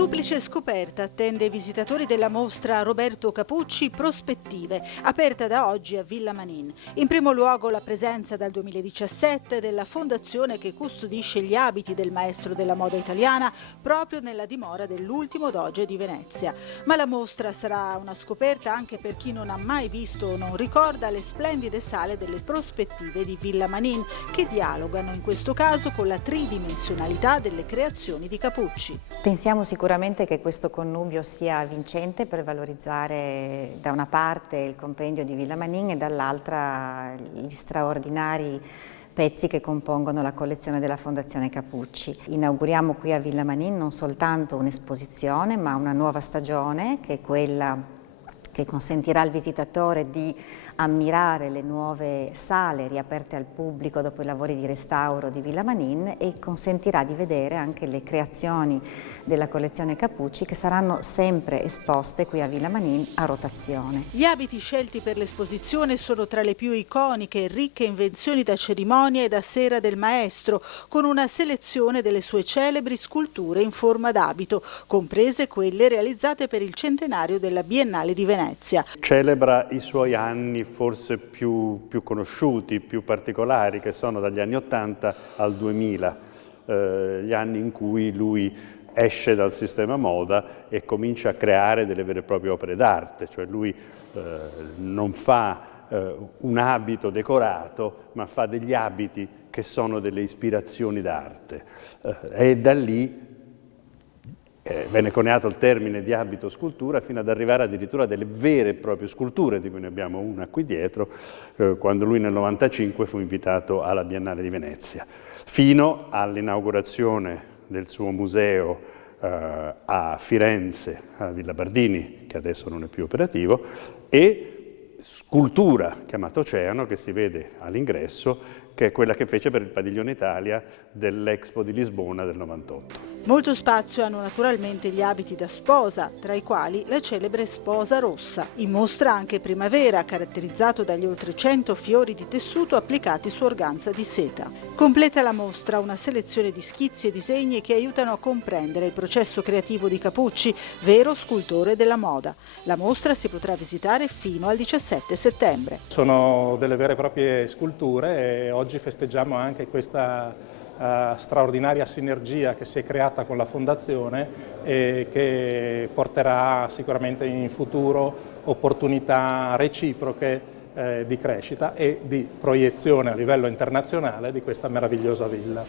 Duplice scoperta attende i visitatori della mostra Roberto Capucci Prospettive, aperta da oggi a Villa Manin. In primo luogo la presenza dal 2017 della fondazione che custodisce gli abiti del maestro della moda italiana proprio nella dimora dell'ultimo doge di Venezia. Ma la mostra sarà una scoperta anche per chi non ha mai visto o non ricorda le splendide sale delle prospettive di Villa Manin, che dialogano in questo caso con la tridimensionalità delle creazioni di Capucci. Pensiamo sicuramente che questo connubio sia vincente per valorizzare da una parte il compendio di Villa Manin e dall'altra gli straordinari pezzi che compongono la collezione della Fondazione Capucci. Inauguriamo qui a Villa Manin non soltanto un'esposizione, ma una nuova stagione, che è quella che consentirà al visitatore di ammirare le nuove sale riaperte al pubblico dopo i lavori di restauro di Villa Manin e consentirà di vedere anche le creazioni della collezione Capucci che saranno sempre esposte qui a Villa Manin a rotazione. Gli abiti scelti per l'esposizione sono tra le più iconiche e ricche invenzioni da cerimonia e da sera del maestro, con una selezione delle sue celebri sculture in forma d'abito, comprese quelle realizzate per il centenario della Biennale di Venezia. Celebra i suoi anni forse più conosciuti, più particolari, che sono dagli anni 80 al 2000, gli anni in cui lui esce dal sistema moda e comincia a creare delle vere e proprie opere d'arte, cioè lui non fa un abito decorato, ma fa degli abiti che sono delle ispirazioni d'arte. E da lì venne coniato il termine di abito scultura fino ad arrivare addirittura a delle vere e proprie sculture, di cui ne abbiamo una qui dietro, quando lui nel 95 fu invitato alla Biennale di Venezia, fino all'inaugurazione del suo museo a Firenze, a Villa Bardini, che adesso non è più operativo, e scultura chiamata Oceano, che si vede all'ingresso, che è quella che fece per il Padiglione Italia dell'Expo di Lisbona del 98. Molto spazio hanno naturalmente gli abiti da sposa, tra i quali la celebre sposa rossa. In mostra anche Primavera, caratterizzato dagli oltre 100 fiori di tessuto applicati su organza di seta. Completa la mostra una selezione di schizzi e disegni che aiutano a comprendere il processo creativo di Capucci, vero scultore della moda. La mostra si potrà visitare fino al 17 settembre. Sono delle vere e proprie sculture e oggi festeggiamo anche questa straordinaria sinergia che si è creata con la Fondazione e che porterà sicuramente in futuro opportunità reciproche di crescita e di proiezione a livello internazionale di questa meravigliosa villa.